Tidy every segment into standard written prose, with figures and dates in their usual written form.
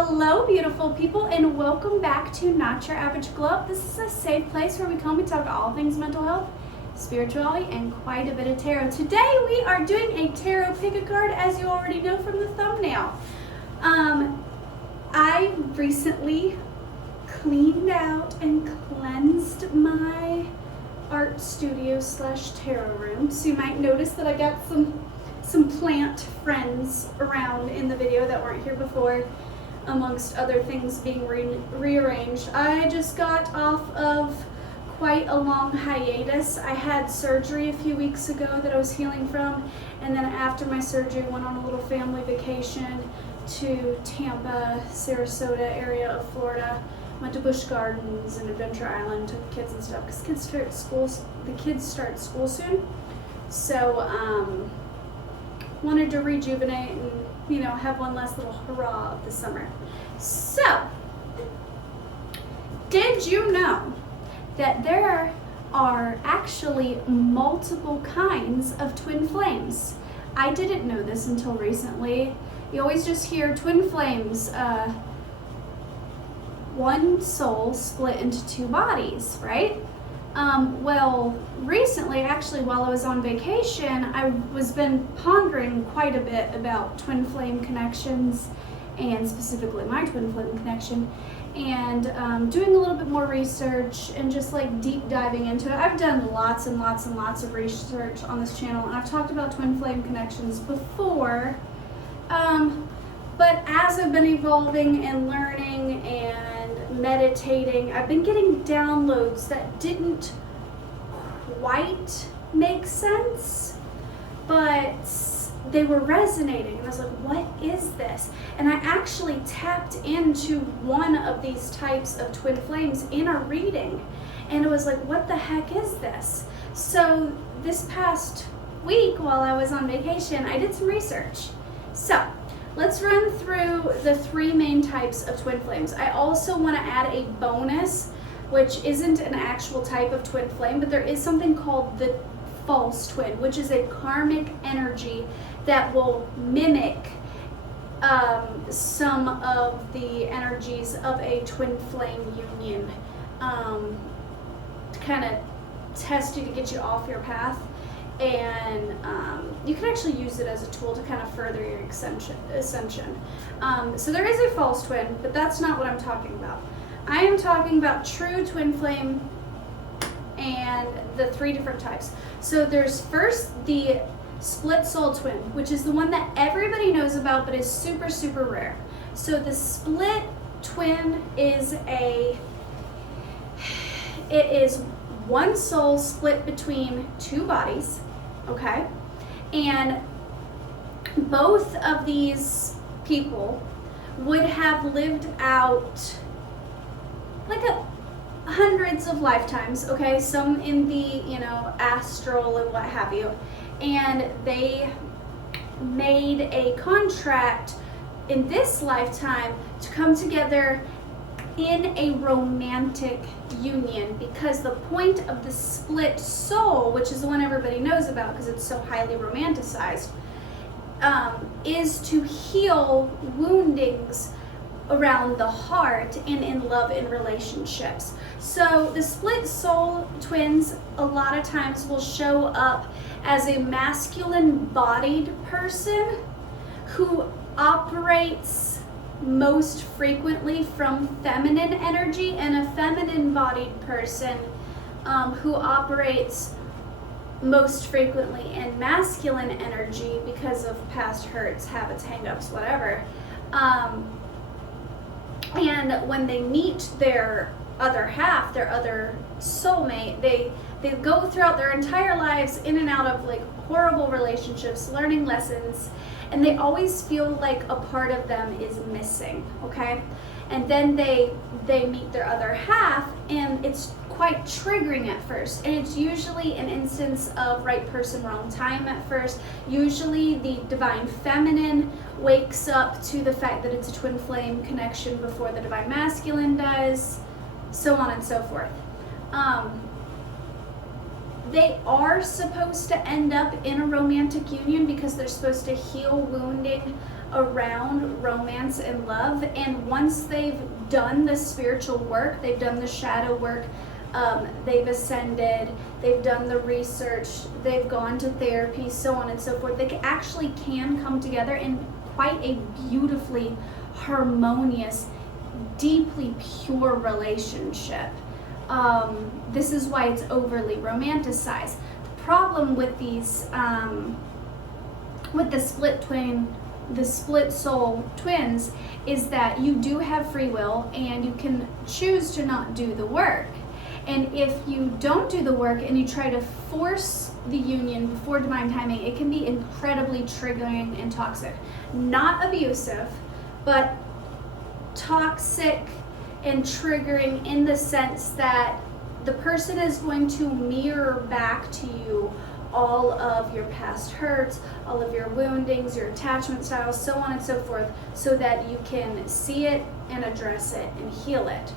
Hello, beautiful people, and welcome back to Not Your Average Glow Up. This is a safe place where we come and talk all things mental health, spirituality, and quite a bit of tarot. Today we are doing a tarot pick-a-card, as you already know from the thumbnail. I recently cleaned out and cleansed my art studio slash tarot room, so you might notice that I got some plant friends around in the video that weren't here before, amongst other things being rearranged. I just got off of quite a long hiatus. I had surgery a few weeks ago that I was healing from, and then after my surgery went on a little family vacation to Tampa, Sarasota area of Florida. Went to Busch Gardens and Adventure Island, took the kids and stuff because the kids start school soon. So wanted to rejuvenate and have one last little hurrah of the summer. So, did you know that there are actually multiple kinds of twin flames? I didn't know this until recently. You always just hear twin flames, one soul split into two bodies, right? Well, recently, actually, while I was on vacation, I was been pondering quite a bit about twin flame connections, and specifically my twin flame connection, and doing a little bit more research and just like deep diving into it. I've done lots and lots and lots of research on this channel, and I've talked about twin flame connections before, but as I've been evolving and learning and meditating, I've been getting downloads that didn't quite make sense, but they were resonating, and I was like, what is this? And I actually tapped into one of these types of twin flames in a reading, and it was like, what the heck is this? So this past week while I was on vacation, I did some research. So let's run through the three main types of twin flames. I also want to add a bonus, which isn't an actual type of twin flame, but there is something called the false twin, which is a karmic energy that will mimic some of the energies of a twin flame union, to kind of test you, to get you off your path. And you can actually use it as a tool to kind of further your ascension. So there is a false twin, but that's not what I'm talking about. I am talking about true twin flame and the three different types. So there's first the split soul twin, which is the one that everybody knows about but is super, super rare. So the split twin is one soul split between two bodies. Okay, and both of these people would have lived out like hundreds of lifetimes, okay, some in the astral and what have you, and they made a contract in this lifetime to come together in a romantic union, because the point of the split soul, which is the one everybody knows about because it's so highly romanticized, is to heal woundings around the heart and in love and relationships. So the split soul twins a lot of times will show up as a masculine bodied person who operates most frequently from feminine energy, and a feminine bodied person who operates most frequently in masculine energy because of past hurts, habits, hang-ups, whatever. And when they meet their other half, their other soulmate, they go throughout their entire lives in and out of like horrible relationships, learning lessons, and they always feel like a part of them is missing, okay? And then they meet their other half, and it's quite triggering at first. And it's usually an instance of right person, wrong time at first. Usually the divine feminine wakes up to the fact that it's a twin flame connection before the divine masculine does, so on and so forth. They are supposed to end up in a romantic union because they're supposed to heal wounding around romance and love. And once they've done the spiritual work, they've done the shadow work, they've ascended, they've done the research, they've gone to therapy, so on and so forth, they actually can come together in quite a beautifully harmonious, deeply pure relationship. This is why it's overly romanticized. The problem with these, with the split soul twins, is that you do have free will and you can choose to not do the work. And if you don't do the work and you try to force the union before divine timing, it can be incredibly triggering and toxic. Not abusive, but toxic and triggering in the sense that the person is going to mirror back to you all of your past hurts, all of your woundings, your attachment styles, so on and so forth, so that you can see it and address it and heal it.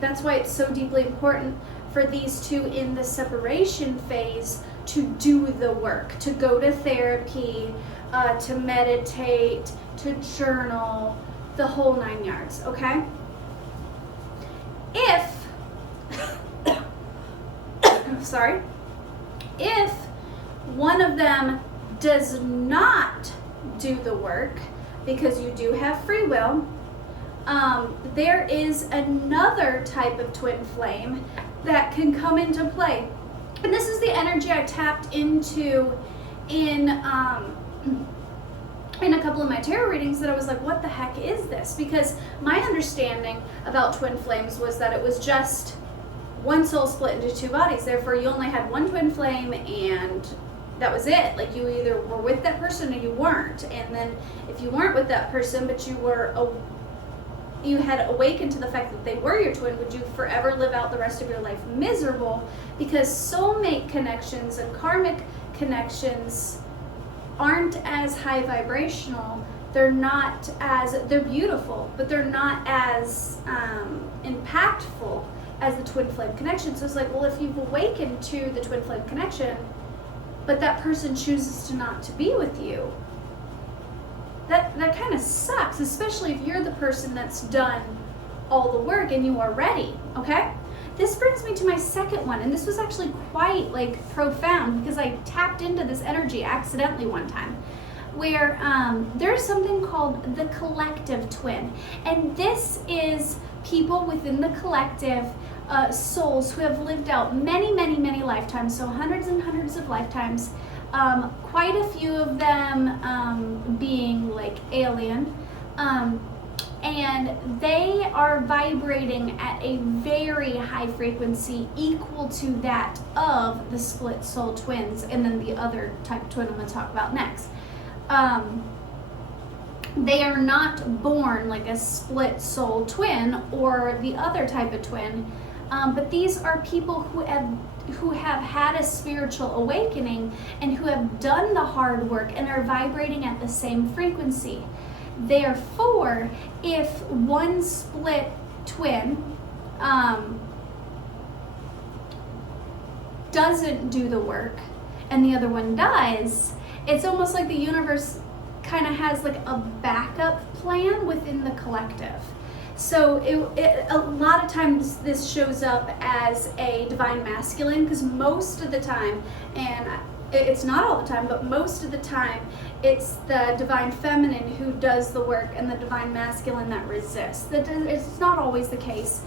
That's why it's so deeply important for these two in the separation phase to do the work, to go to therapy, to meditate, to journal, the whole 9 yards, okay? If, sorry, if one of them does not do the work, because you do have free will, there is another type of twin flame that can come into play. And this is the energy I tapped into in a couple of my tarot readings, that I was like, what the heck is this? Because my understanding about twin flames was that it was just one soul split into two bodies. Therefore, you only had one twin flame and that was it. Like, you either were with that person or you weren't. And then if you weren't with that person, but you had awakened to the fact that they were your twin, would you forever live out the rest of your life miserable? Because soulmate connections and karmic connections aren't as high vibrational. They're beautiful, but they're not as impactful as the twin flame connection. So it's like, well, if you've awakened to the twin flame connection, but that person chooses to not to be with you, that kind of sucks, especially if you're the person that's done all the work and you are ready, okay? This brings me to my second one, and this was actually quite profound, because I tapped into this energy accidentally one time, where there's something called the collective twin. And this is people within the collective, souls who have lived out many, many, many lifetimes, so hundreds and hundreds of lifetimes, quite a few of them being alien, and they are vibrating at a very high frequency equal to that of the split soul twins, and then the other type of twin I'm going to talk about next. They are not born like a split soul twin or the other type of twin, but these are people who have had a spiritual awakening and who have done the hard work and are vibrating at the same frequency. Therefore, if one split twin doesn't do the work and the other one does, it's almost like the universe kind of has a backup plan within the collective. So a lot of times this shows up as a divine masculine, because most of the time, and it's not all the time, but most of the time, it's the divine feminine who does the work and the divine masculine that resists. It's not always the case.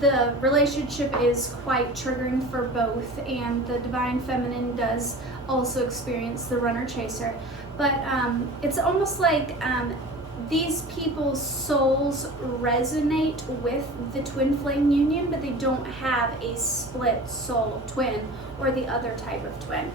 The relationship is quite triggering for both, and the divine feminine does also experience the runner chaser. But it's almost like these people's souls resonate with the twin flame union, but they don't have a split soul twin or the other type of twin.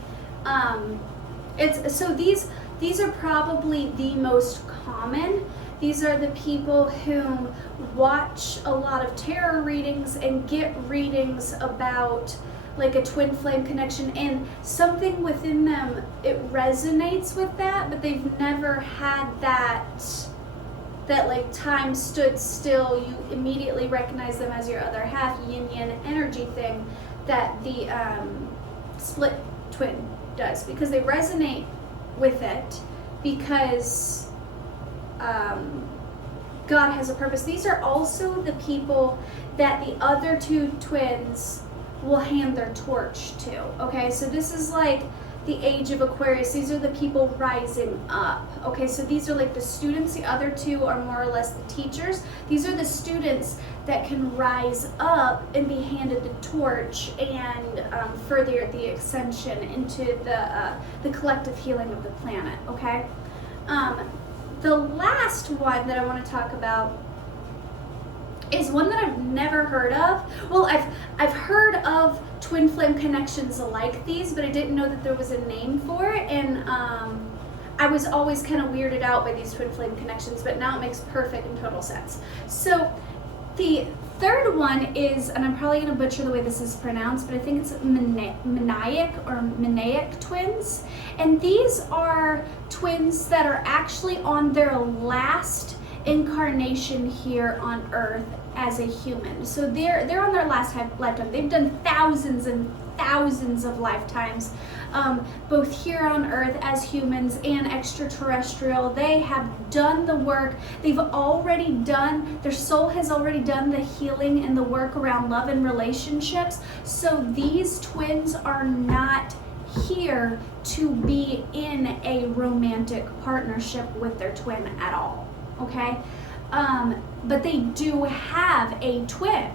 So these are probably the most common. These are the people who watch a lot of tarot readings and get readings about a twin flame connection, and something within them, it resonates with that, but they've never had that that like time stood still, you immediately recognize them as your other half, yin-yang energy thing that the split twin does, because they resonate with it, because God has a purpose. These are also the people that the other two twins will hand their torch to, okay? So this is like the age of Aquarius. These are the people rising up, okay? So these are like the students. The other two are more or less the teachers. These are the students that can rise up and be handed the torch and further the ascension into the collective healing of the planet, okay? The last one that I want to talk about is one that I've never heard of. Well, I've heard of twin flame connections like these, but I didn't know that there was a name for it, and I was always kind of weirded out by these twin flame connections, but now it makes perfect and total sense. So the third one is, and I'm probably going to butcher the way this is pronounced, but I think it's Mandaic twins. And these are twins that are actually on their last incarnation here on Earth as a human. So they're on their last lifetime. They've done thousands and thousands of lifetimes, both here on Earth as humans and extraterrestrial. They have done the work. They've already done, their soul has already done the healing and the work around love and relationships. So these twins are not here to be in a romantic partnership with their twin at all, okay? But they do have a twin.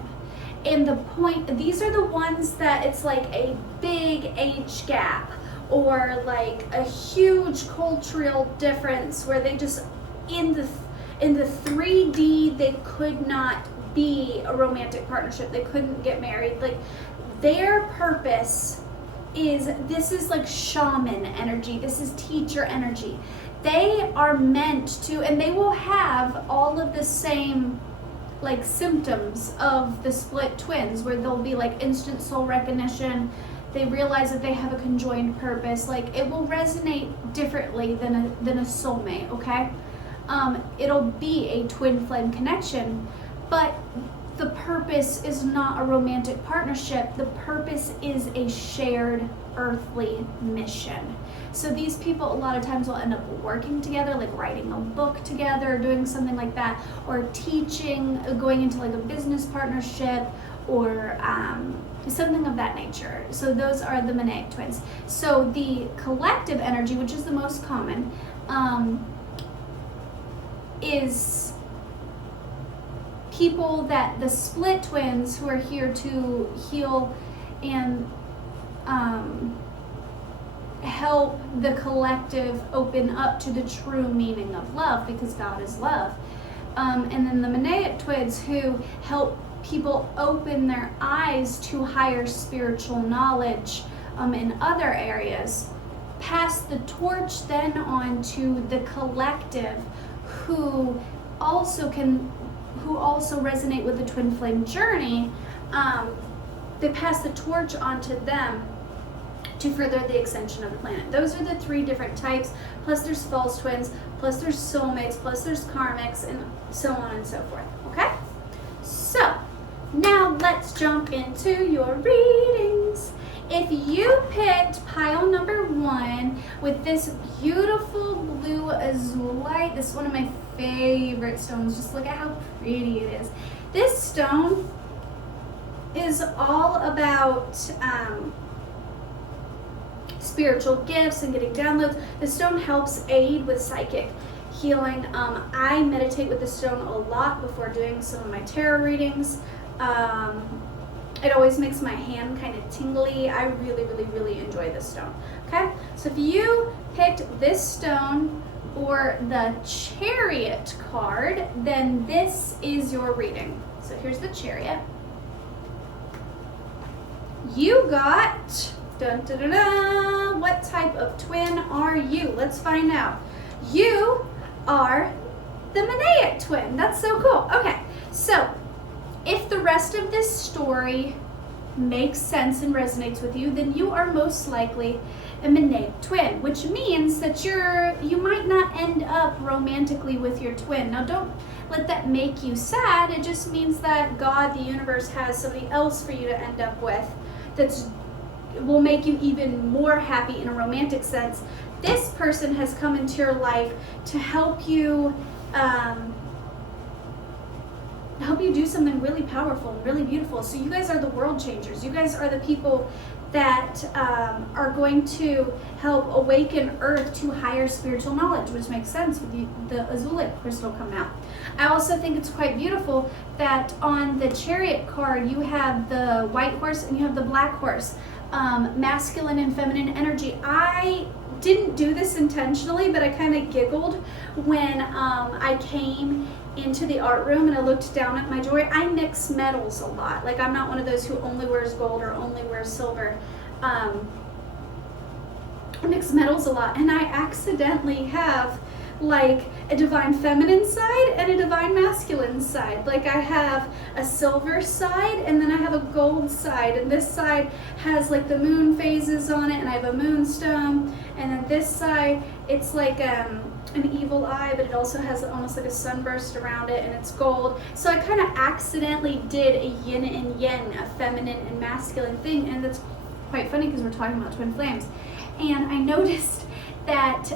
And the point, these are the ones that it's like a big age gap or like a huge cultural difference where they just, in the 3D, they could not be a romantic partnership. They couldn't get married. Like, their purpose is, this is like shaman energy. This is teacher energy. They are meant to, and they will have all of the same like symptoms of the split twins, where they'll be like instant soul recognition. They realize that they have a conjoined purpose. Like, it will resonate differently than a soulmate, okay? It'll be a twin flame connection, but the purpose is not a romantic partnership. The purpose is a shared earthly mission. So these people a lot of times will end up working together, like writing a book together, doing something like that, or teaching, going into like a business partnership, or something of that nature. So those are the Mandaic twins. So the collective energy, which is the most common, is people that the split twins who are here to heal and help the collective open up to the true meaning of love, because God is love. And then the Mandaic twins who help people open their eyes to higher spiritual knowledge in other areas, pass the torch then on to the collective who also resonate with the twin flame journey. They pass the torch on to them to further the extension of the planet. Those are the three different types, plus there's false twins, plus there's soulmates, plus there's karmics, and so on and so forth, okay? So, now let's jump into your readings. If you picked pile number 1 with this beautiful blue azulite, this is one of my favorite stones. Just look at how pretty it is. This stone is all about spiritual gifts and getting downloads. The stone helps aid with psychic healing. I meditate with the stone a lot before doing some of my tarot readings. It always makes my hand kind of tingly. I really, really, really enjoy this stone. Okay, so if you picked this stone or the Chariot card, then this is your reading. So here's the Chariot. You got, dun, dun, dun, dun, what type of twin are you? Let's find out. You are the Mandaic twin. That's so cool. Okay, so if the rest of this story makes sense and resonates with you, then you are most likely a Mandaic twin, which means that you might not end up romantically with your twin. Now don't let that make you sad. It just means that God, the universe, has somebody else for you to end up with that's will make you even more happy in a romantic sense. This person has come into your life to help you do something really powerful and really beautiful. So you guys are the world changers. You guys are the people that are going to help awaken Earth to higher spiritual knowledge, which makes sense with the azulite crystal coming out. I also think it's quite beautiful that on the chariot card you have the white horse and you have the black horse, masculine and feminine energy. I didn't do this intentionally, but I kind of giggled when I came into the art room and I looked down at my jewelry. I mix metals a lot. Like, I'm not one of those who only wears gold or only wears silver. I mix metals a lot, and I accidentally have like a divine feminine side and a divine masculine side. Like, I have a silver side and then I have a gold side, and this side has like the moon phases on it, and I have a moonstone, and then this side it's like an evil eye, but it also has almost like a sunburst around it, and it's gold. So I kind of accidentally did a yin and yang, a feminine and masculine thing, and that's quite funny because we're talking about twin flames. And I noticed that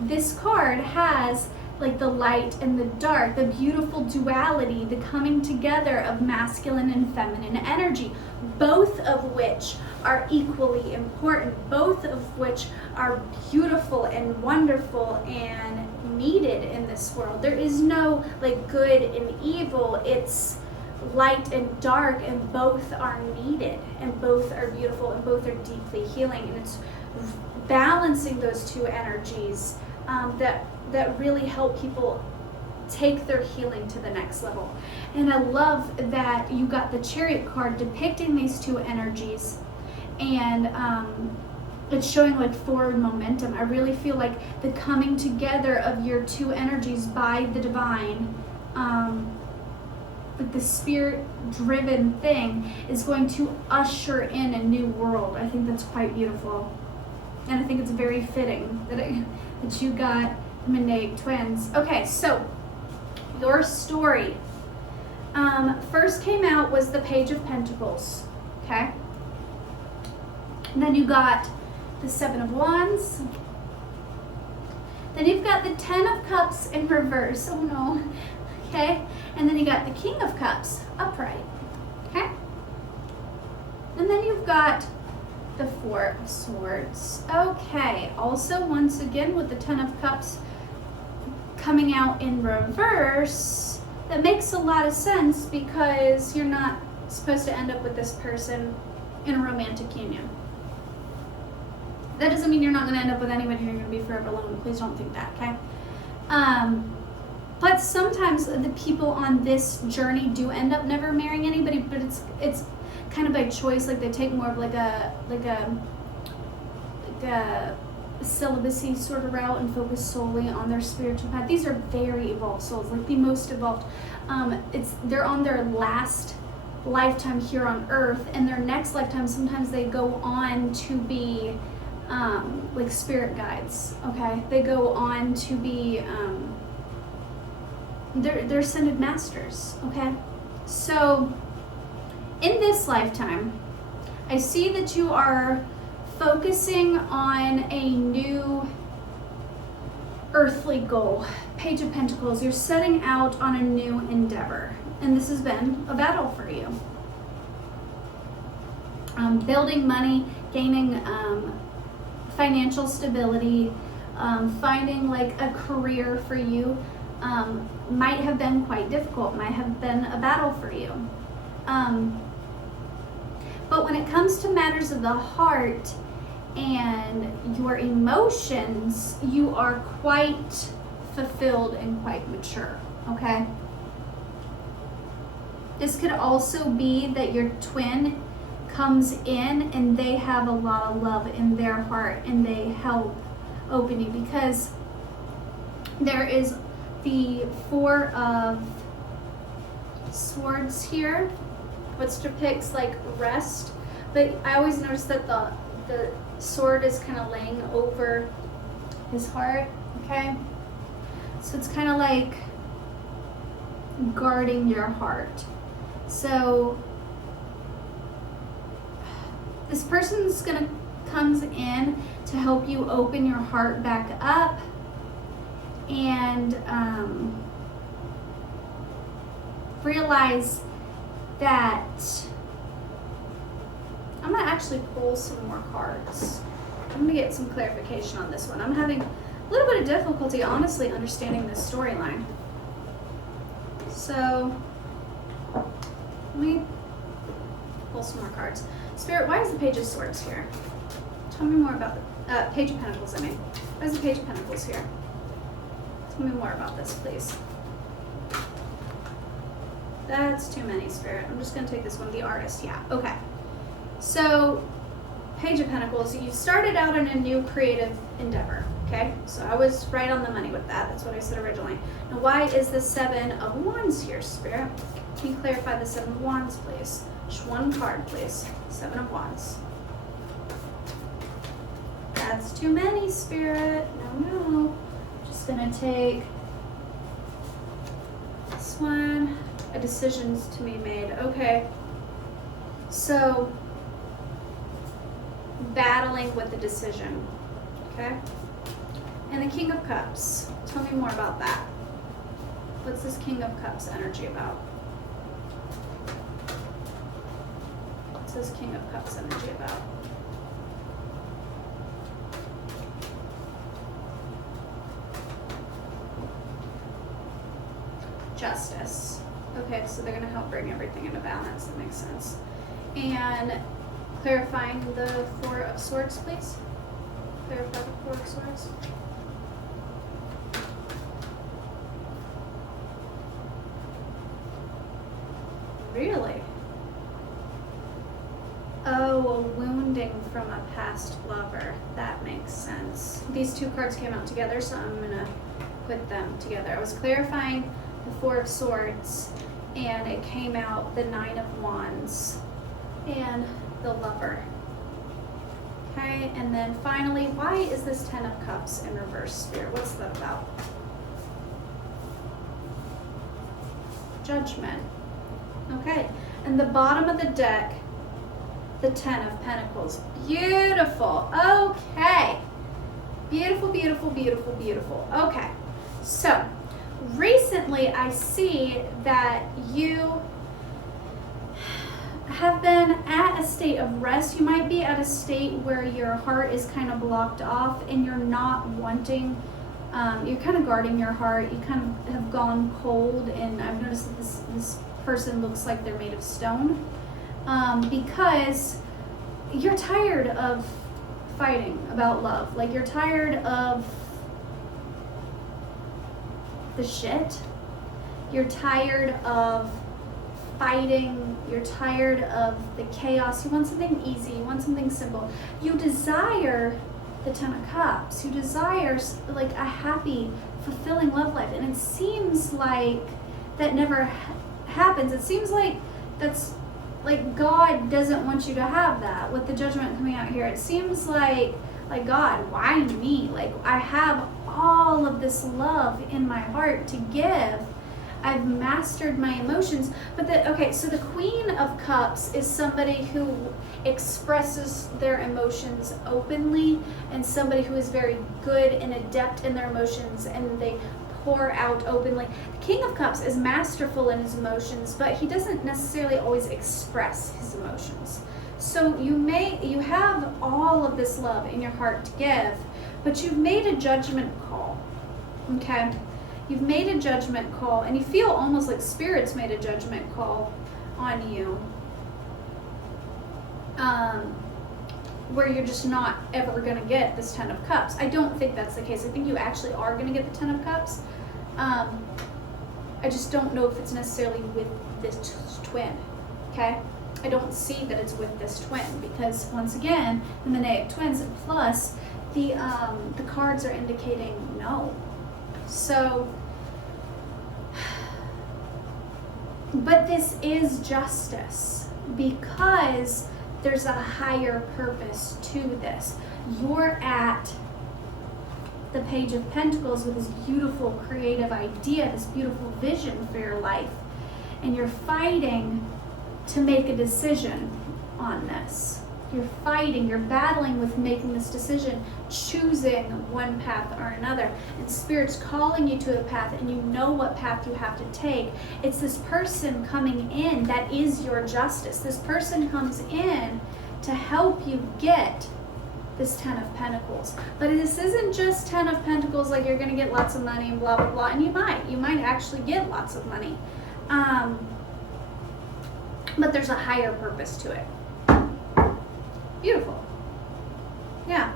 this card has like the light and the dark, the beautiful duality, the coming together of masculine and feminine energy, both of which are equally important, both of which are beautiful and wonderful and needed in this world. There is no like good and evil. It's light and dark, and both are needed, and both are beautiful, and both are deeply healing. And it's balancing those two energies that really help people take their healing to the next level. And I love that you got the Chariot card depicting these two energies, and it's showing like forward momentum. I really feel like the coming together of your two energies by the divine, like the spirit-driven thing, is going to usher in a new world. I think that's quite beautiful. And I think it's very fitting that you got Mandaic twins. Okay, so your story. First came out was the Page of Pentacles, okay? And then you got the Seven of Wands. Then you've got the Ten of Cups in reverse. Oh no, okay? And then you got the King of Cups upright, okay? And then you've got the Four of Swords. Okay, also once again with the Ten of Cups coming out in reverse, that makes a lot of sense because you're not supposed to end up with this person in a romantic union. That doesn't mean you're not going to end up with anybody and you're going to be forever alone. Please don't think that, okay? But sometimes the people on this journey do end up never marrying anybody, but it's kind of by choice. Like, they take more of like a celibacy sort of route and focus solely on their spiritual path. These are very evolved souls, like the most evolved. They're on their last lifetime here on Earth, and their next lifetime sometimes they go on to be like spirit guides. Okay, they go on to be they're ascended masters. Okay, so in this lifetime, I see that you are focusing on a new earthly goal. Page of Pentacles, you're setting out on a new endeavor, and this has been a battle for you. Building money, gaining financial stability, finding like a career for you might have been quite difficult, might have been a battle for you. But when it comes to matters of the heart and your emotions, you are quite fulfilled and quite mature, okay? This could also be that your twin comes in and they have a lot of love in their heart and they help open you, because there is the Four of Swords here, which depicts like rest, but I always notice that the sword is kind of laying over his heart, okay? So it's kind of like guarding your heart. So this person's comes in to help you open your heart back up and realize that I'm gonna actually pull some more cards. I'm gonna get some clarification on this one. I'm having a little bit of difficulty, honestly, understanding this storyline. So let me pull some more cards. Spirit, why is the Page of Swords here? Tell me more about the Page of Pentacles, I mean. Why is the Page of Pentacles here? Tell me more about this, please. That's too many, Spirit. I'm just going to take this one. The Artist, yeah. Okay. So, Page of Pentacles, you started out in a new creative endeavor, okay? So I was right on the money with that. That's what I said originally. Now, why is the Seven of Wands here, Spirit? Can you clarify the Seven of Wands, please? Just one card, please. Seven of Wands. That's too many, Spirit. No. Just gonna take this one. A decision's to be made. Okay. So, battling with the decision. Okay? And the King of Cups. Tell me more about that. What's this King of Cups energy about? What's this King of Cups energy about? Justice. Okay, so they're going to help bring everything into balance. That makes sense. And clarifying the Four of Swords, please. Clarify the Four of Swords. Really? Oh, a wounding from a past lover. That makes sense. These two cards came out together, so I'm going to put them together. I was clarifying the Four of Swords, and it came out the Nine of Wands and the Lover. Okay, and then finally, why is this Ten of Cups in reverse, Spirit? What's that about? Judgment. Okay, and the bottom of the deck, the Ten of Pentacles. Beautiful. Okay. Beautiful, beautiful, beautiful, beautiful. Okay, so recently I see that you have been at a state of rest. You might be at a state where your heart is kind of blocked off and you're not wanting, you're kind of guarding your heart. You kind of have gone cold, and I've noticed that this person looks like they're made of stone, because you're tired of fighting about love. Like, you're tired of the shit. You're tired of fighting. You're tired of the chaos. You want something easy. You want something simple. You desire the Ten of Cups. You desire like a happy, fulfilling love life. And it seems like that never happens. It seems like that's like God doesn't want you to have that. With the Judgment coming out here, it seems like God, why me? Like, I have all of this love in my heart to give. I've mastered my emotions. But so the Queen of Cups is somebody who expresses their emotions openly, and somebody who is very good and adept in their emotions, and they pour out openly. The King of Cups is masterful in his emotions, but he doesn't necessarily always express his emotions. So you have all of this love in your heart to give, but you've made a judgment call, okay? You've made a judgment call, and you feel almost like Spirit's made a judgment call on you, where you're just not ever going to get this Ten of Cups. I don't think that's the case. I think you actually are going to get the Ten of Cups. I just don't know if it's necessarily with this twin, okay? I don't see that it's with this twin, because once again, the Mandaic twins, and plus the cards are indicating no. So, but this is justice, because there's a higher purpose to this. You're at the Page of Pentacles with this beautiful creative idea, this beautiful vision for your life, and you're fighting to make a decision on this. You're fighting, you're battling with making this decision, choosing one path or another, and Spirit's calling you to a path, and you know what path you have to take. It's this person coming in that is your justice. This person comes in to help you get this 10 of Pentacles. But this isn't just 10 of Pentacles, like you're gonna get lots of money and blah, blah, blah, and you might actually get lots of money. But there's a higher purpose to it. Beautiful. Yeah.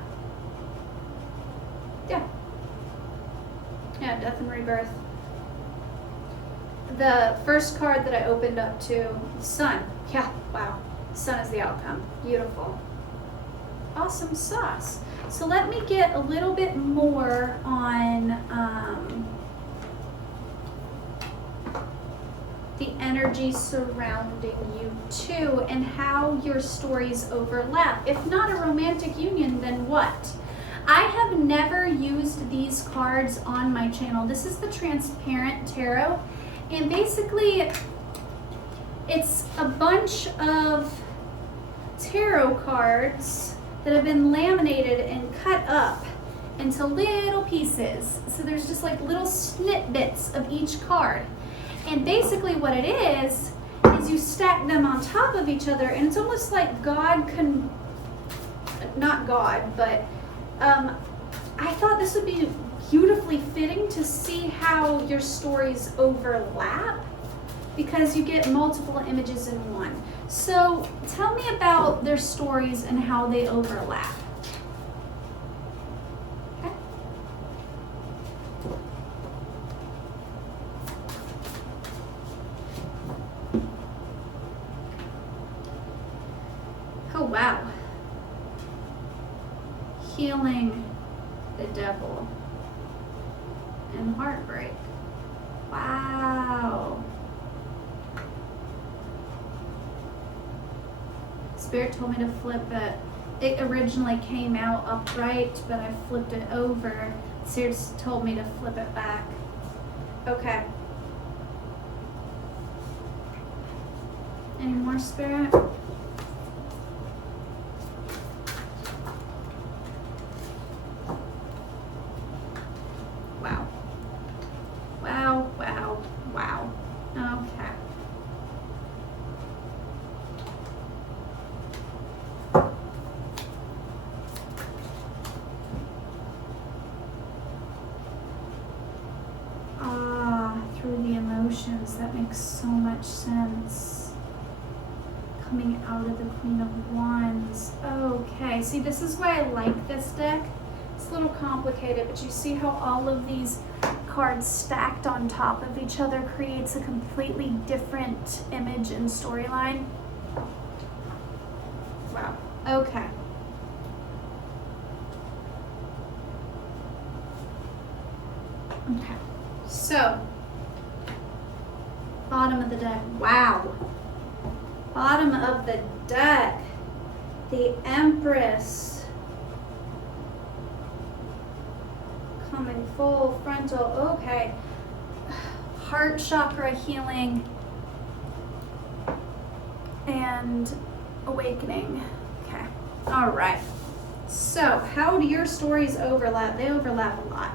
Yeah. Yeah, death and rebirth. The first card that I opened up to, the sun. Yeah, wow. Sun is the outcome. Beautiful. Awesome sauce. So let me get a little bit more on the energy surrounding you too, and how your stories overlap. If not a romantic union, then what? I have never used these cards on my channel. This is the transparent tarot, and basically it's a bunch of tarot cards that have been laminated and cut up into little pieces. So there's just like little snippets of each card. And basically what it is you stack them on top of each other, and it's almost like God can, not God, but I thought this would be beautifully fitting to see how your stories overlap, because you get multiple images in one. So tell me about their stories and how they overlap. Okay. Oh, wow. Healing the devil and heartbreak. Wow. Spirit told me to flip it. It originally came out upright, but I flipped it over. Spirit told me to flip it back. Okay. Any more, Spirit? Wow. Wow, wow, wow. Okay. Through the emotions, that makes so much sense. Coming out of the Queen of Wands. Okay, see, this is why I like this deck. It's a little complicated, but you see how all of these cards stacked on top of each other creates a completely different image and storyline? Wow. Okay. Okay. So, bottom of the deck. Wow. Bottom of the deck. The Empress. Coming full frontal. Okay. Heart chakra healing and awakening. Okay. All right. So, how do your stories overlap? They overlap a lot.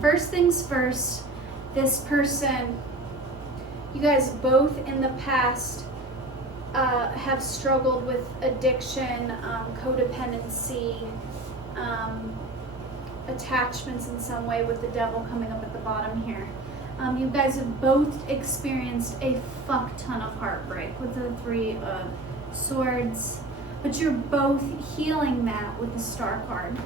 First things first, this person, you guys both in the past have struggled with addiction, codependency, attachments in some way, with the devil coming up at the bottom here. You guys have both experienced a fuck ton of heartbreak with the Three of Swords, but you're both healing that with the Star card.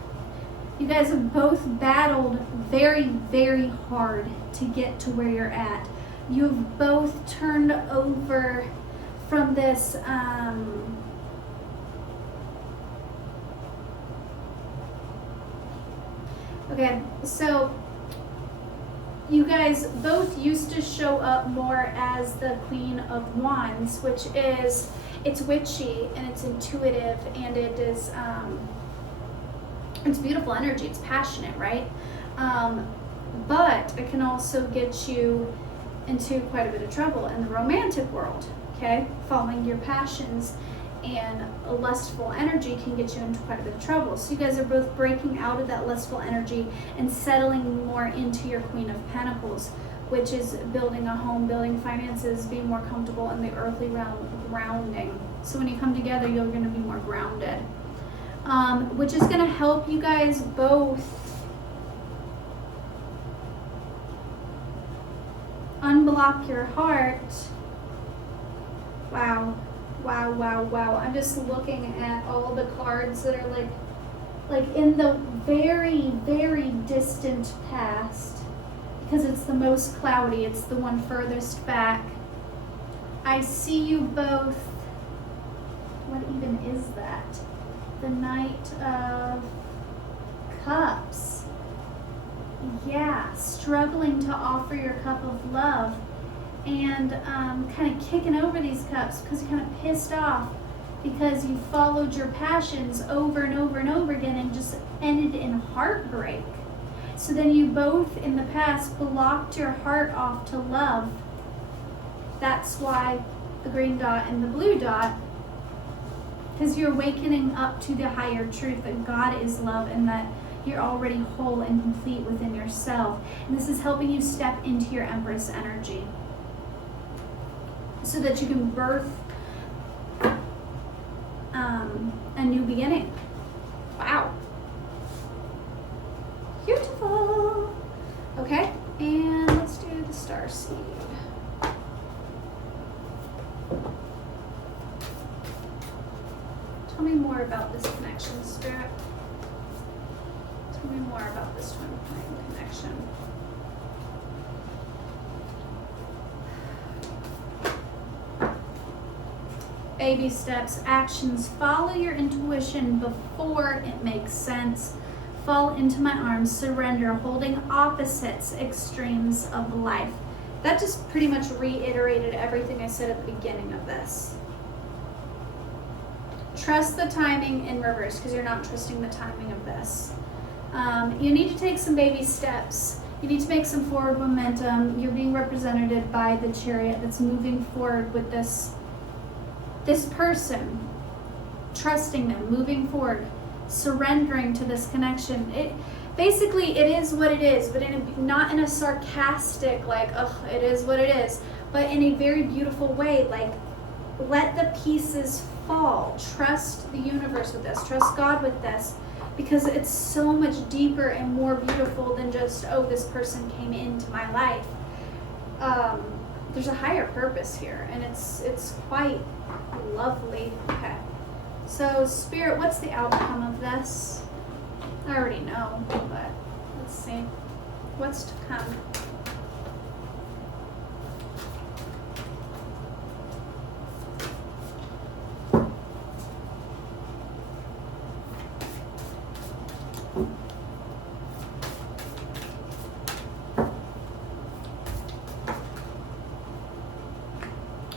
You guys have both battled very, very hard to get to where you're at. You have both turned over from this okay, so you guys both used to show up more as the Queen of Wands, which is it's witchy and it's intuitive, and it is it's beautiful energy. It's passionate, right? But it can also get you into quite a bit of trouble in the romantic world. Okay, following your passions and a lustful energy can get you into quite a bit of trouble. So you guys are both breaking out of that lustful energy and settling more into your Queen of Pentacles, which is building a home, building finances, being more comfortable in the earthly realm, grounding. So when you come together, you're going to be more grounded, which is going to help you guys both unblock your heart. Wow. Wow, wow, wow. I'm just looking at all the cards that are like in the very, very distant past, because it's the most cloudy. It's the one furthest back. I see you both. What even is that? The Knight of Cups. Yeah, struggling to offer your cup of love. And kind of kicking over these cups because you're kind of pissed off because you followed your passions over and over and over again and just ended in heartbreak. So then you both in the past blocked your heart off to love. That's why the green dot and the blue dot, because you're awakening up to the higher truth that God is love and that you're already whole and complete within yourself. And this is helping you step into your Empress energy, so that you can birth a new beginning. Wow. Beautiful. Okay, and let's do the star seed. Tell me more about this connection, Spirit. Tell me more about this twin flame connection. Baby steps, actions. Follow your intuition before it makes sense. Fall into my arms, surrender, holding opposites, extremes of life. That just pretty much reiterated everything I said at the beginning of this. Trust the timing in reverse, because you're not trusting the timing of this. You need to take some baby steps. You need to make some forward momentum. You're being represented by the Chariot that's moving forward with this person, trusting them, moving forward, surrendering to this connection. It is what it is, but not in a sarcastic, like, ugh, it is what it is, but in a very beautiful way, like, let the pieces fall. Trust the universe with this. Trust God with this, because it's so much deeper and more beautiful than just, oh, this person came into my life. There's a higher purpose here, and it's quite lovely. Okay, so Spirit, what's the outcome of this? I already know, but let's see what's to come.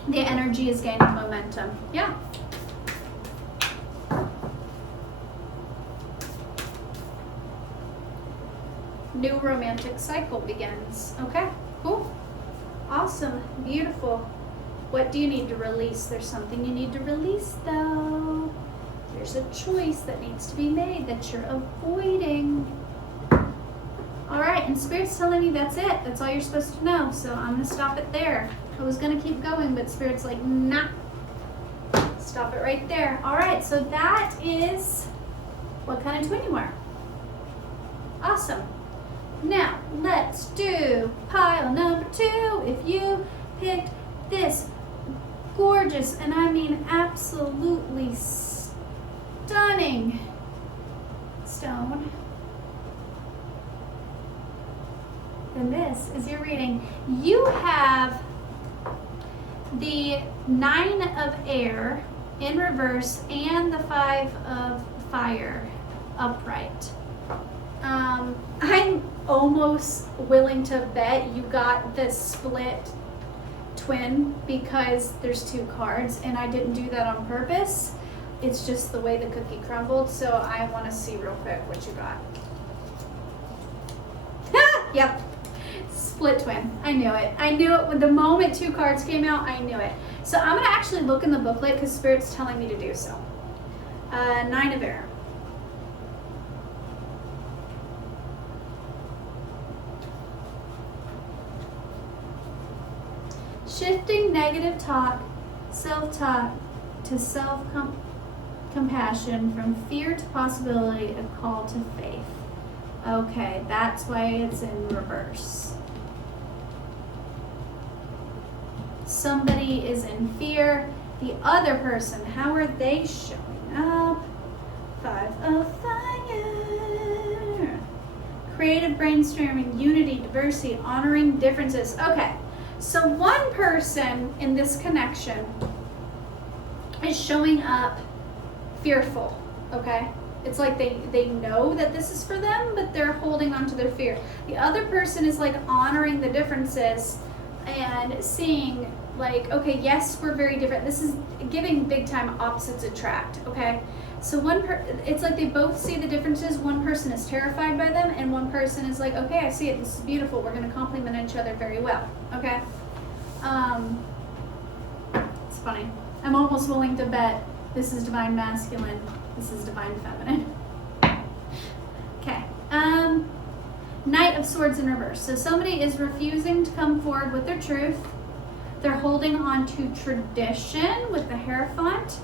The energy is gaining momentum. Yeah. New romantic cycle begins. Okay, cool. Awesome. Beautiful. What do you need to release? There's something you need to release, though. There's a choice that needs to be made that you're avoiding. All right, and Spirit's telling me that's it. That's all you're supposed to know. So I'm going to stop it there. I was going to keep going, but Spirit's like, nah. Stop it right there. All right, so that is what kind of twin you are. Awesome. Now, let's do pile number 2. If you picked this gorgeous, and I mean absolutely stunning stone, then this is your reading. You have the 9 of air in reverse and the 5 of fire upright. I'm almost willing to bet you got this split twin because there's 2 cards, and I didn't do that on purpose. It's just the way the cookie crumbled, so I want to see real quick what you got. Yep, split twin. I knew it. I knew it when the moment 2 cards came out. I knew it. So I'm gonna actually look in the booklet because Spirit's telling me to do so. 9 of air. Shifting negative talk, self-talk to self-compassion, from fear to possibility, a call to faith. Okay, that's why it's in reverse. Somebody is in fear. The other person, how are they showing up? 5 of fire. Creative brainstorming, unity, diversity, honoring differences. Okay, so one person in this connection is showing up fearful, okay? It's like they know that this is for them, but they're holding on to their fear. The other person is like honoring the differences and seeing like, okay, yes, we're very different. This is giving big time opposites attract, okay? So it's like they both see the differences. One person is terrified by them, and one person is like, okay, I see it. This is beautiful. We're going to complement each other very well, okay? It's funny. I'm almost willing to bet this is divine masculine. This is divine feminine. Okay. Knight of Swords in reverse. So somebody is refusing to come forward with their truth. They're holding on to tradition with the Hierophant.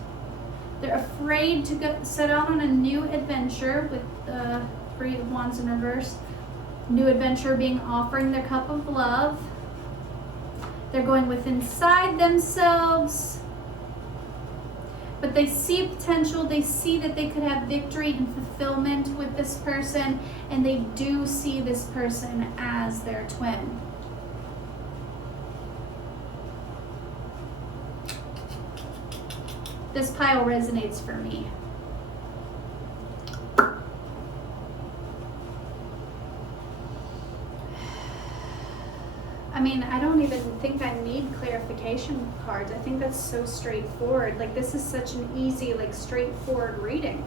They're afraid to set out on a new adventure with the 3 of Wands in reverse. New adventure being offering their cup of love. They're going with inside themselves. But they see potential. They see that they could have victory and fulfillment with this person. And they do see this person as their twin. This pile resonates for me. I mean, I don't even think I need clarification cards. I think that's so straightforward. Like, this is such an easy, like, straightforward reading.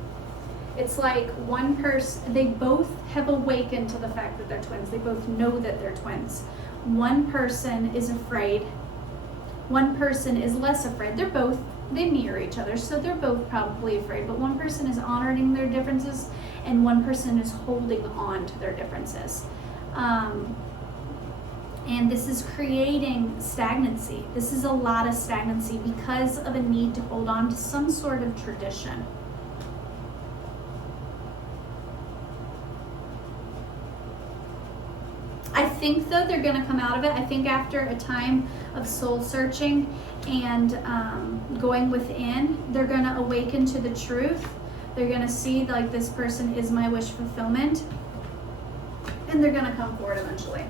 It's like one person, they both have awakened to the fact that they're twins. They both know that they're twins. One person is afraid. One person is less afraid. They mirror each other, so they're both probably afraid. But one person is honoring their differences, and one person is holding on to their differences. And this is creating stagnancy. This is a lot of stagnancy because of a need to hold on to some sort of tradition. I think, though, they're going to come out of it. I think after a time of soul searching and going within, they're going to awaken to the truth. They're going to see, like, this person is my wish fulfillment. And they're going to come forward eventually.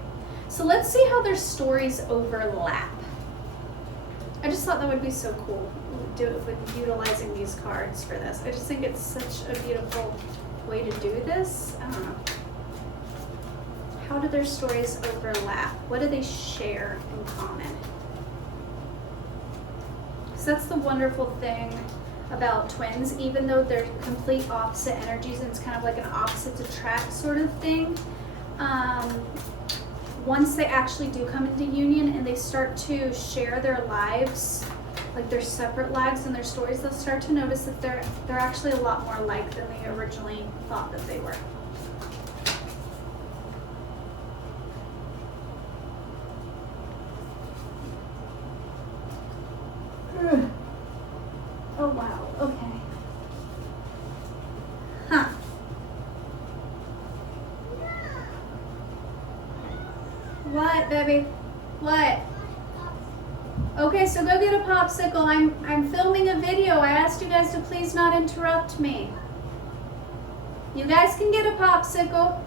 So let's see how their stories overlap. I just thought that would be so cool, with utilizing these cards for this. I just think it's such a beautiful way to do this. I don't know. How do their stories overlap? What do they share in common? Because that's the wonderful thing about twins. Even though they're complete opposite energies, and it's kind of like an opposites attract sort of thing, once they actually do come into union and they start to share their lives, like their separate lives and their stories, they'll start to notice that they're actually a lot more alike than they originally thought that they were. Oh wow, okay. Huh. What, baby? What? Okay, so go get a popsicle. I'm filming a video. I asked you guys to please not interrupt me. You guys can get a popsicle.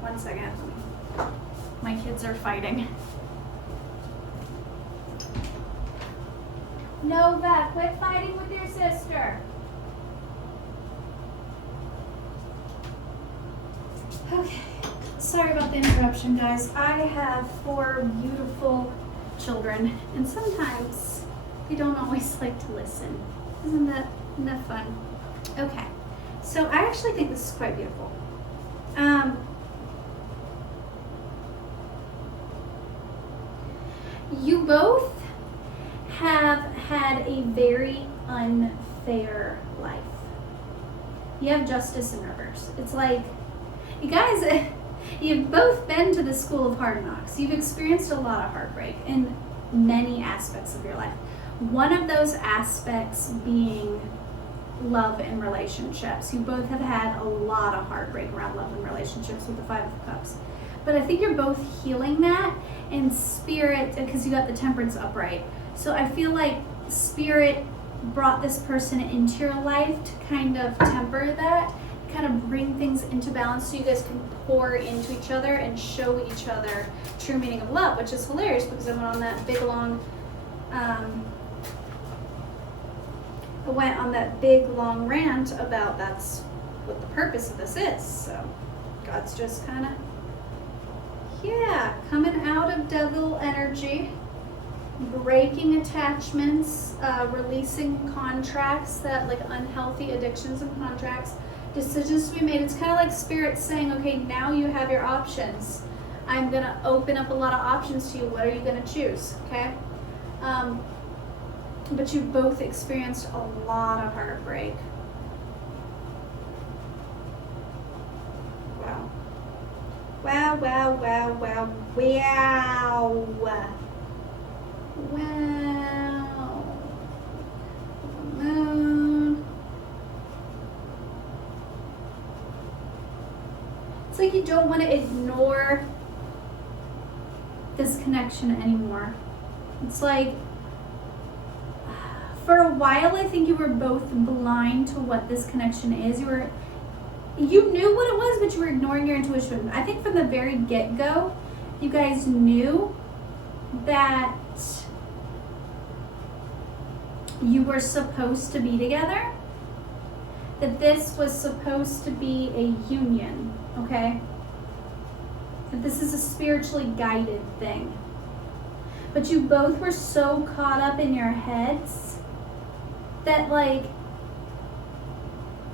One second. My kids are fighting. Nova, quit fighting with your sister. Okay, so sorry about the interruption, guys. I have 4 beautiful children, and sometimes they don't always like to listen. Isn't that fun? Okay, so I actually think this is quite beautiful. You both have had a very unfair life. You have justice in reverse. It's like, you guys, you've both been to the school of hard knocks. You've experienced a lot of heartbreak in many aspects of your life. One of those aspects being love and relationships. You both have had a lot of heartbreak around love and relationships with the 5 of Cups. But I think you're both healing that in spirit, because you got the Temperance upright. So I feel like spirit brought this person into your life to kind of temper that, kind of bring things into balance so you guys can pour into each other and show each other true meaning of love, which is hilarious because I went on that big long rant about that's what the purpose of this is. So God's just kind of, coming out of devil energy, breaking attachments, releasing contracts, that like unhealthy addictions and contracts, decisions to be made. It's kind of like spirit saying, okay, now you have your options. I'm going to open up a lot of options to you. What are you going to choose? Okay. But you both experienced a lot of heartbreak. Wow. Wow, wow, wow, wow, wow. Wow. Moon. It's like you don't want to ignore this connection anymore. It's like, for a while, I think you were both blind to what this connection is. You knew what it was, but you were ignoring your intuition. I think from the very get-go, you guys knew that you were supposed to be together, that this was supposed to be a union, okay? That this is a spiritually guided thing. But you both were so caught up in your heads that, like,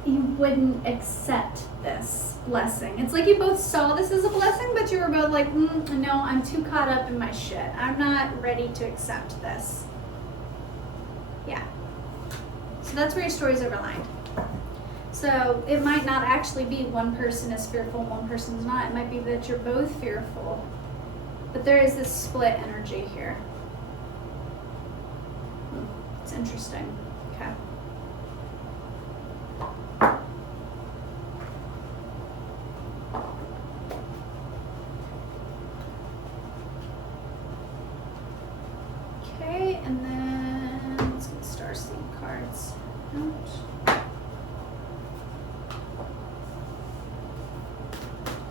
you wouldn't accept this blessing. It's like you both saw this as a blessing, but you were both like, no, I'm too caught up in my shit. I'm not ready to accept this. Yeah. So that's where your story's overlined. So it might not actually be one person is fearful, one person's not. It might be that you're both fearful. But there is this split energy here. It's interesting. Okay. Okay, and then let's get starseed cards out.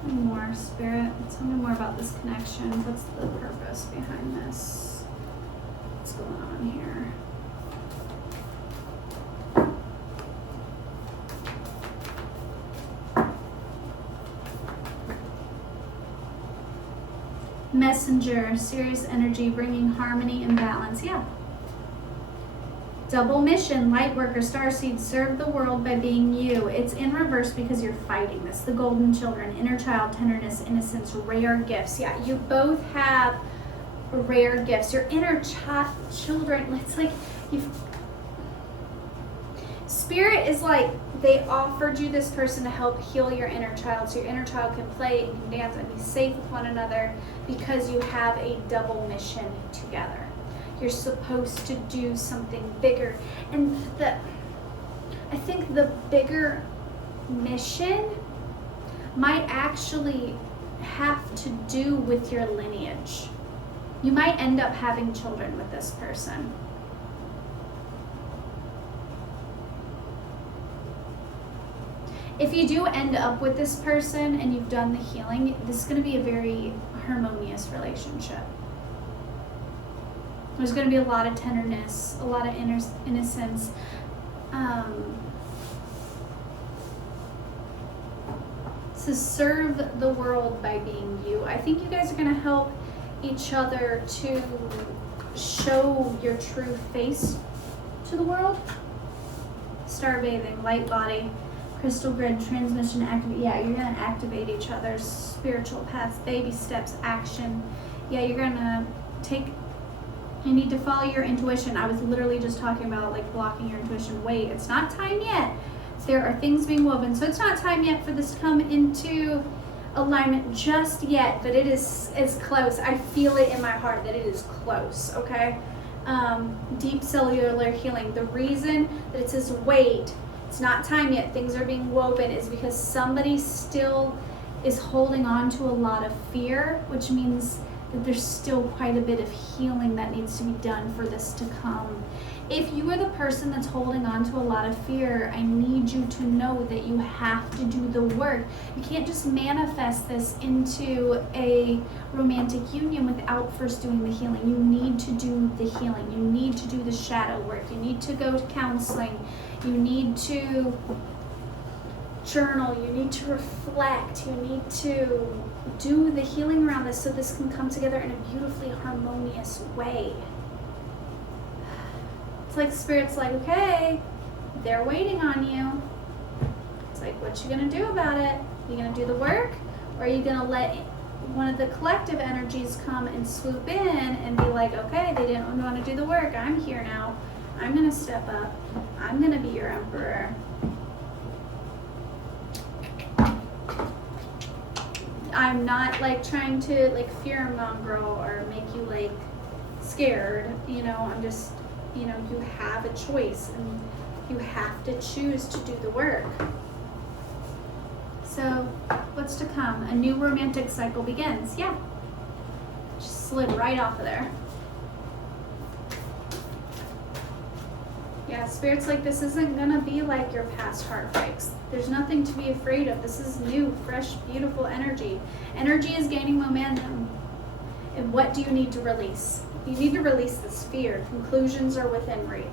More spirit. Tell me more about this connection. What's the purpose behind this? What's going on here? Messenger, serious energy, bringing harmony and balance. Yeah. Double mission, light worker, starseed, serve the world by being you. It's in reverse because you're fighting this. The golden children, inner child, tenderness, innocence, rare gifts. Yeah, you both have rare gifts. Your inner children, it's like Spirit is like they offered you this person to help heal your inner child so your inner child can play and can dance and be safe with one another because you have a double mission together. You're supposed to do something bigger. And I think the bigger mission might actually have to do with your lineage. You might end up having children with this person. If you do end up with this person and you've done the healing, this is going to be a very harmonious relationship. There's going to be a lot of tenderness, a lot of innocence. to serve the world by being you. I think you guys are going to help each other to show your true face to the world. Star bathing, light body, crystal grid, transmission, activate. Yeah, you're going to activate each other's spiritual paths, baby steps, action. Yeah, you're going to you need to follow your intuition. I was literally just talking about like blocking your intuition. Wait, it's not time yet. There are things being woven. So it's not time yet for this to come into alignment just yet, but it is close. I feel it in my heart that it is close, okay? Deep cellular healing. The reason that it says wait, it's not time yet, things are being woven, is because somebody still is holding on to a lot of fear, which means that there's still quite a bit of healing that needs to be done for this to come. If you are the person that's holding on to a lot of fear, I need you to know that you have to do the work. You can't just manifest this into a romantic union without first doing the healing. You need to do the healing. You need to do the shadow work. You need to go to counseling. You need to journal. You need to reflect. You need to do the healing around this so this can come together in a beautifully harmonious way. It's like Spirit's like, okay, they're waiting on you. It's like, what you gonna do about it? You gonna do the work? Or are you gonna let one of the collective energies come and swoop in and be like, okay, they didn't want to do the work. I'm here now. I'm gonna step up. I'm gonna be your emperor. I'm not like trying to like fear mongrel or make you like scared, you know, I'm just, you know, you have a choice and you have to choose to do the work. So what's to come? A new romantic cycle begins. Yeah. Just slid right off of there. Yeah, Spirit's like, this isn't gonna be like your past heartbreaks. There's nothing to be afraid of. This is new, fresh, beautiful energy. Energy is gaining momentum. And what do you need to release? You need to release this fear. Conclusions are within reach.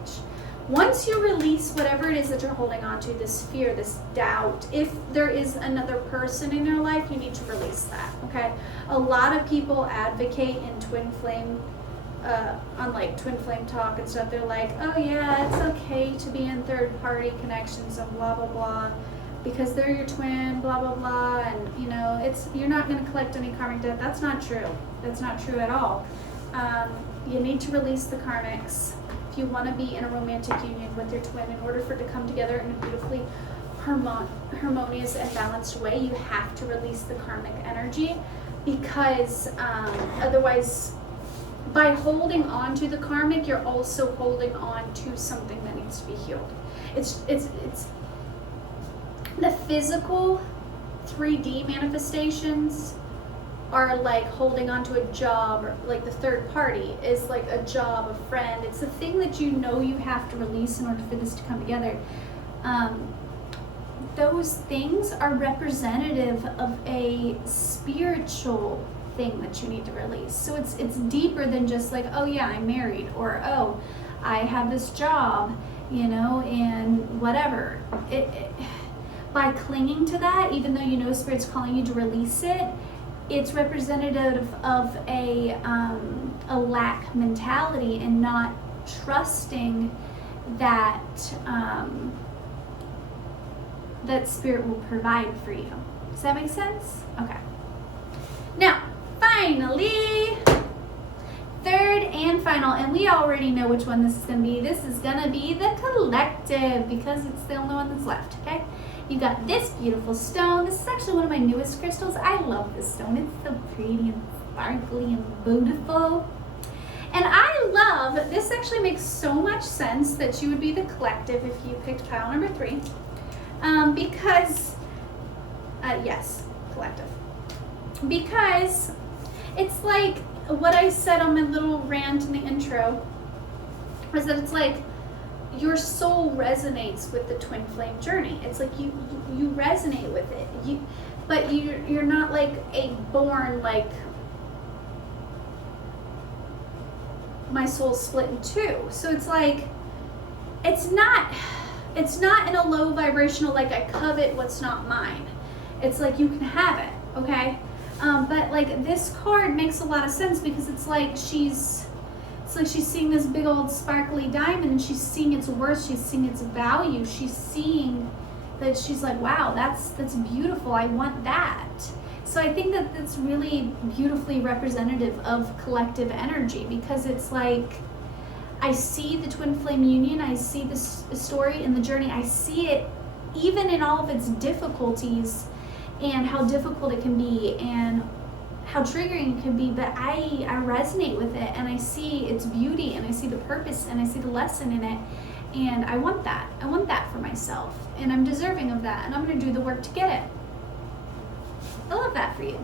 Once you release whatever it is that you're holding on to, this fear, this doubt, if there is another person in your life, you need to release that, okay? A lot of people advocate in Twinflame, on like Twinflame talk and stuff, they're like, oh yeah, it's okay to be in third-party connections and blah, blah, blah, because they're your twin, blah, blah, blah, and you know, you're not gonna collect any karmic debt. That's not true. That's not true at all. You need to release the karmics. If you want to be in a romantic union with your twin, in order for it to come together in a beautifully harmonious and balanced way, you have to release the karmic energy, because otherwise, by holding on to the karmic, you're also holding on to something that needs to be healed. It's the physical 3D manifestations are like holding on to a job, or like the third party is like a job, a friend. It's the thing that you know you have to release in order for this to come together. Those things are representative of a spiritual thing that you need to release. So it's deeper than just like, oh yeah, I'm married, or oh, I have this job, you know, and whatever. By clinging to that, even though you know Spirit's calling you to release it, it's representative of a lack mentality and not trusting that that Spirit will provide for you. Does that make sense? Okay. Now, finally, third and final, and we already know which one this is going to be. This is going to be the collective, because it's the only one that's left, okay? You got this beautiful stone. This is actually one of my newest crystals. I love this stone. It's so pretty and sparkly and beautiful. And I love, this actually makes so much sense that you would be the collective if you picked pile number 3. Because, yes, collective. Because it's like what I said on my little rant in the intro, was that it's like, your soul resonates with the twin flame journey. It's like you resonate with it. But you're not like a born like my soul's split in two. So it's like it's not in a low vibrational like I covet what's not mine. It's like you can have it, okay? But like this card makes a lot of sense because it's like she's seeing this big old sparkly diamond and she's seeing its worth, she's seeing its value, she's seeing that she's like, wow, that's beautiful, I want that. So I think that that's really beautifully representative of collective energy, because it's like, I see the twin flame union, I see this story and the journey, I see it even in all of its difficulties and how difficult it can be and how triggering it can be, but I resonate with it and I see its beauty and I see the purpose and I see the lesson in it, and I want that. I want that for myself, and I'm deserving of that, and I'm going to do the work to get it. I love that for you.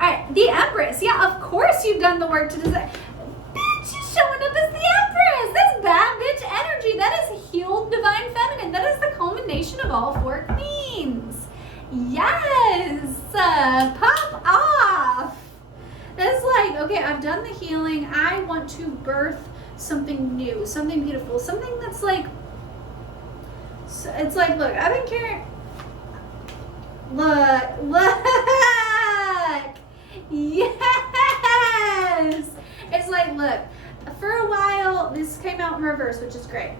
All right, the Empress. Yeah, of course you've done the work to deserve. Bitch, you're showing up as the Empress. That's bad bitch energy. That is healed divine feminine. That is the culmination of all four queens. Yes, pop off. That's like, okay, I've done the healing. I want to birth something new, something beautiful, something that's like, it's like, look, I've been carrying, look, yes. It's like, look, for a while, this came out in reverse, which is great.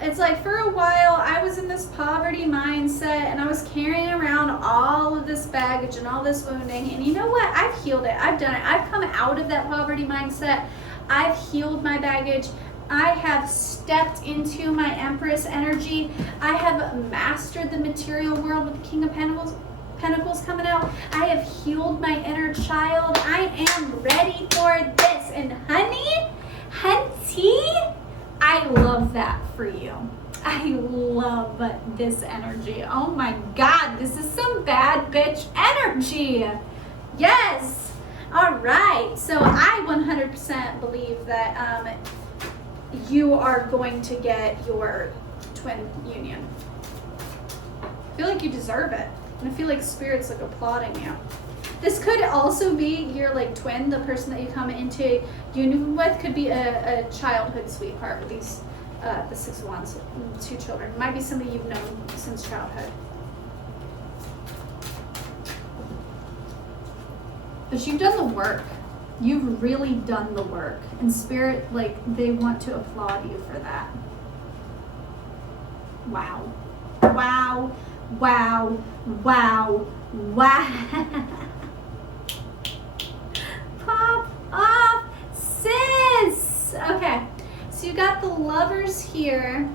It's like, for a while, I was in this poverty mindset and I was carrying around all of this baggage and all this wounding. And you know what? I've healed it. I've done it. I've come out of that poverty mindset. I've healed my baggage. I have stepped into my Empress energy. I have mastered the material world with the King of Pentacles coming out. I have healed my inner child. I am ready for this. And honey, I love that for you. I love this energy. Oh my God, this is some bad bitch energy. Yes. All right. So I 100% believe that you are going to get your twin union. I feel like you deserve it. And I feel like spirit's like applauding you. This could also be your like twin, the person that you come into union with could be a childhood sweetheart with these, the Six of Wands, 2 children. It might be somebody you've known since childhood. But you've done the work. You've really done the work. And spirit, like, they want to applaud you for that. Wow. Wow. Wow. Wow. Wow. Pop off, sis. Okay, so you got the Lovers here,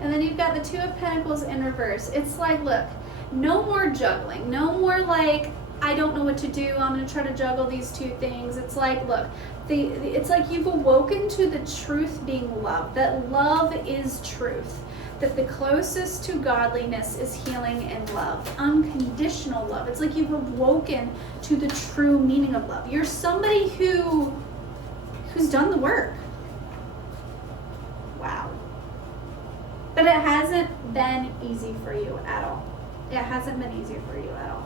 and then you've got the Two of Pentacles in reverse. It's like, look, no more juggling. No more like, I don't know what to do. I'm going to try to juggle these two things. It's like, look, it's like you've awoken to the truth being love, that love is truth, that the closest to godliness is healing and love, unconditional love. It's like you've awoken to the true meaning of love. You're somebody who's done the work. Wow. But it hasn't been easy for you at all. It hasn't been easy for you at all.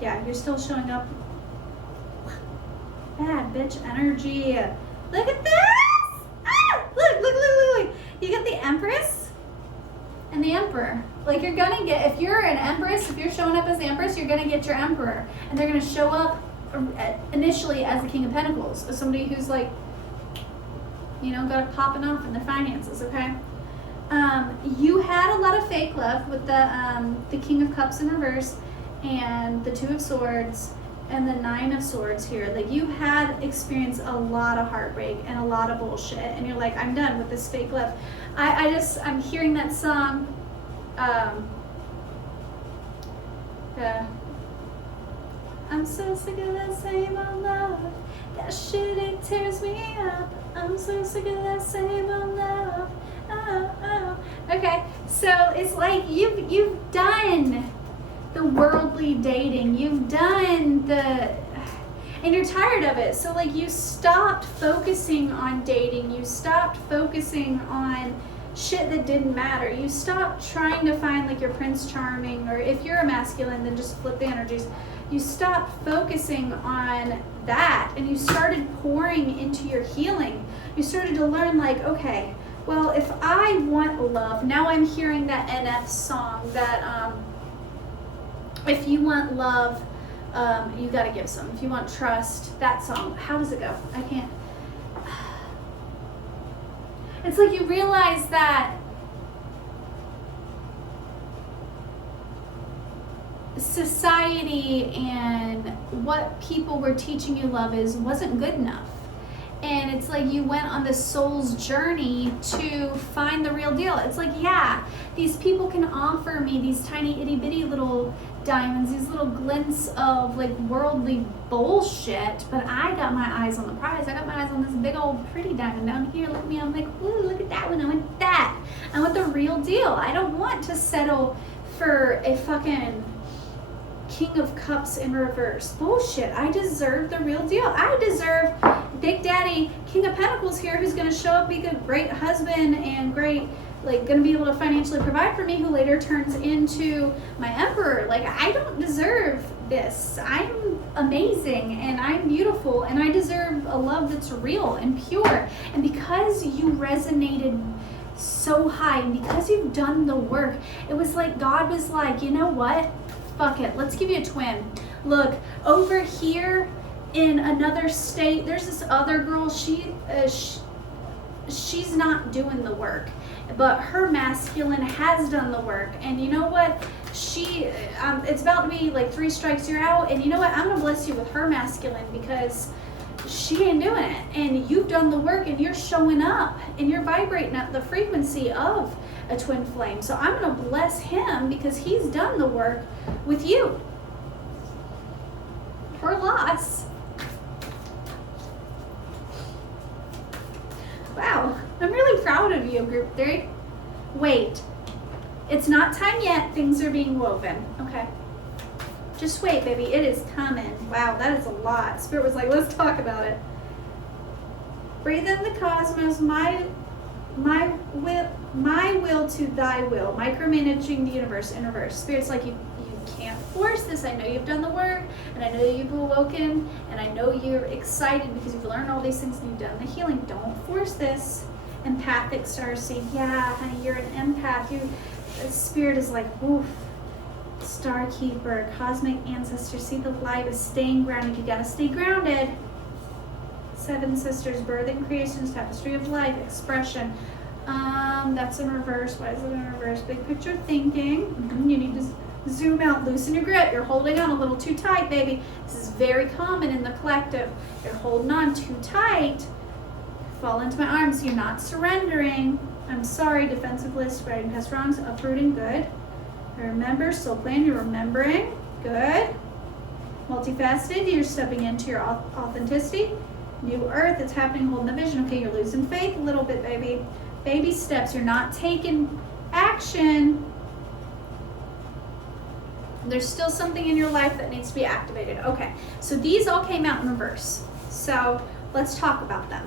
Yeah, you're still showing up. Bad bitch energy. Look at this! Ah! Look. You get the Empress and the Emperor. Like, you're gonna get, if you're an Empress, if you're showing up as the Empress, you're gonna get your Emperor. And they're gonna show up initially as the King of Pentacles, as somebody who's like, you know, got it popping off in their finances, okay? You had a lot of fake love with the King of Cups in reverse and the Two of Swords and the Nine of Swords here. Like, you had experienced a lot of heartbreak and a lot of bullshit, and you're like, I'm done with this fake love. I'm hearing that song, I'm so sick of that same old love, that shit, it tears me up. I'm so sick of that same old love. Oh. Okay, so it's like you've done the worldly dating. You've done and you're tired of it. So like, you stopped focusing on dating. You stopped focusing on shit that didn't matter. You stopped trying to find like your Prince Charming, or if you're a masculine, then just flip the energies. You stopped focusing on that and you started pouring into your healing. You started to learn like, okay, Well, if I want love, now I'm hearing that NF song that if you want love, you gotta give some. If you want trust, that song. How does it go? I can't. It's like you realize that society and what people were teaching you love is wasn't good enough. And it's like you went on this soul's journey to find the real deal. It's like, yeah, these people can offer me these tiny itty bitty little diamonds, these little glints of like worldly bullshit, but I got my eyes on the prize. I got my eyes on this big old pretty diamond down here. Look at me, I'm like, ooh, look at that one. I want that. I want the real deal. I don't want to settle for a fucking King of Cups in reverse. Bullshit. I deserve the real deal. I deserve Big Daddy King of Pentacles here, who's going to show up, be a great husband and great, like, going to be able to financially provide for me, who later turns into my emperor. Like, I don't deserve this. I'm amazing and I'm beautiful and I deserve a love that's real and pure. And because you resonated so high and because you've done the work, it was like God was like, you know what? Fuck it. Let's give you a twin. Look, over here in another state, there's this other girl. She's not doing the work, but her masculine has done the work. And you know what? It's about to be like 3 strikes, you're out. And you know what? I'm gonna bless you with her masculine because she ain't doing it. And you've done the work and you're showing up and you're vibrating at the frequency of a twin flame. So I'm gonna bless him because he's done the work with you. Her loss. Wow, I'm really proud of you, group 3. Wait, it's not time yet. Things are being woven. Okay. Just wait, baby. It is coming. Wow, that is a lot. Spirit was like, let's talk about it. Breathe in the cosmos. My will to thy will. Micromanaging the universe in reverse. Spirit's like, you can't force this. I know you've done the work, and I know you've awoken, and I know you're excited because you've learned all these things and you've done the healing. Don't force this. Empathic stars saying, yeah, honey, you're an empath. Spirit is like, oof. Star keeper, cosmic ancestor, see the light is staying grounded. You gotta stay grounded. 7 sisters, birth and creations, tapestry of life, expression. That's in reverse. Why is it in reverse? Big picture thinking. You need to zoom out, loosen your grip. You're holding on a little too tight, baby. This is very common in the collective. You're holding on too tight. Fall into my arms. You're not surrendering. I'm sorry, defensive list, writing past wrongs, uprooting, good. Remember, soul plan, you're remembering, good. Multifaceted, you're stepping into your authenticity. New earth, it's happening, holding the vision. Okay, you're losing faith a little bit, baby. Baby steps, you're not taking action. There's still something in your life that needs to be activated. Okay, so these all came out in reverse. So let's talk about them.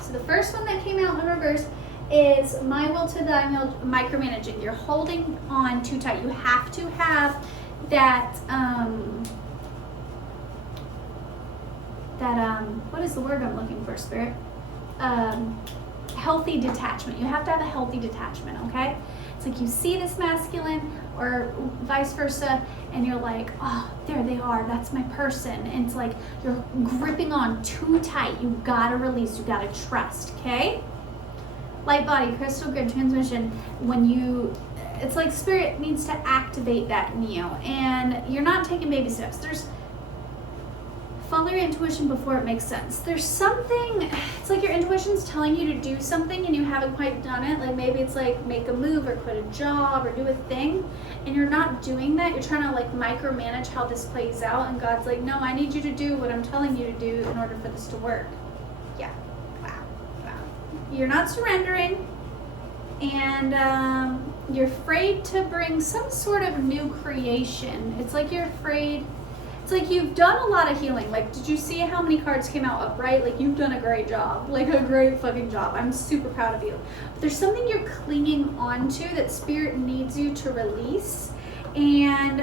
So the first one that came out in reverse is my will to thy will, micromanaging. You're holding on too tight. You have to have that, what is the word I'm looking for, Spirit? Healthy detachment. You have to have a healthy detachment, okay? It's like you see this masculine or vice versa, and you're like, oh, there they are, that's my person. And it's like you're gripping on too tight. You gotta release, you gotta trust, okay? Light body, crystal grid transmission, it's like Spirit needs to activate that in you, and you're not taking baby steps. Follow your intuition before it makes sense. There's something, it's like your intuition's telling you to do something and you haven't quite done it. Like maybe it's like make a move or quit a job or do a thing, and you're not doing that. You're trying to like micromanage how this plays out, and God's like, no, I need you to do what I'm telling you to do in order for this to work. Yeah. You're not surrendering, and you're afraid to bring some sort of new creation. It's like you're afraid. It's like you've done a lot of healing. Like, did you see how many cards came out upright? Like, you've done a great job. Like, a great fucking job. I'm super proud of you. But there's something you're clinging onto that Spirit needs you to release. And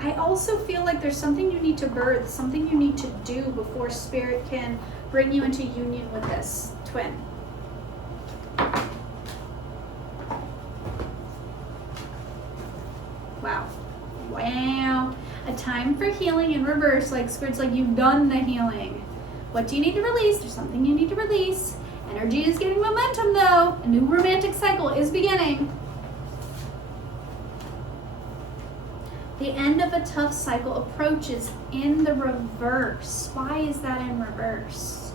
I also feel like there's something you need to birth, something you need to do before Spirit can bring you into union with this twin. time for healing in reverse, like Spirit's like, you've done the healing. What do you need to release? There's something you need to release. Energy is getting momentum though. A new romantic cycle is beginning. The end of a tough cycle approaches in the reverse. Why is that in reverse?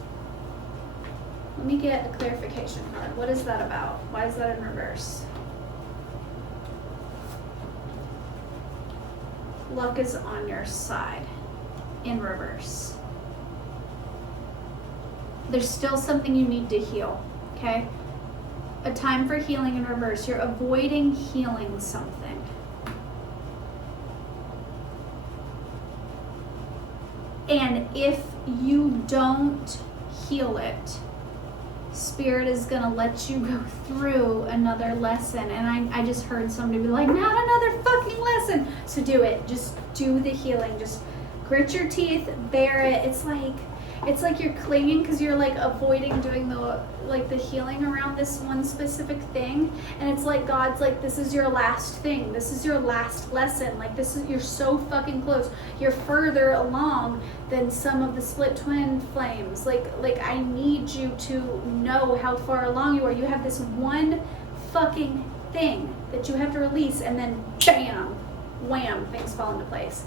Let me get a clarification card. What is that about? Why is that in reverse? Luck is on your side in reverse. There's still something you need to heal, okay? A time for healing in reverse. You're avoiding healing something. And if you don't heal it, Spirit is gonna let you go through another lesson. And I just heard somebody be like, not another fucking lesson. So do it. Just do the healing. Just grit your teeth, bear it. It's like you're clinging because you're like avoiding doing the healing around this one specific thing. And it's like God's like, this is your last thing. This is your last lesson. Like you're so fucking close. You're further along than some of the split twin flames. Like I need you to know how far along you are. You have this one fucking thing that you have to release, and then bam, wham, things fall into place.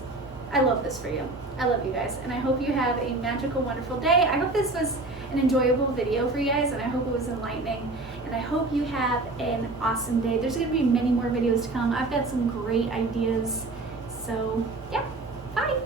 I love this for you. I love you guys, and I hope you have a magical, wonderful day. I hope this was an enjoyable video for you guys, and I hope it was enlightening, and I hope you have an awesome day. There's going to be many more videos to come. I've got some great ideas, so yeah, bye.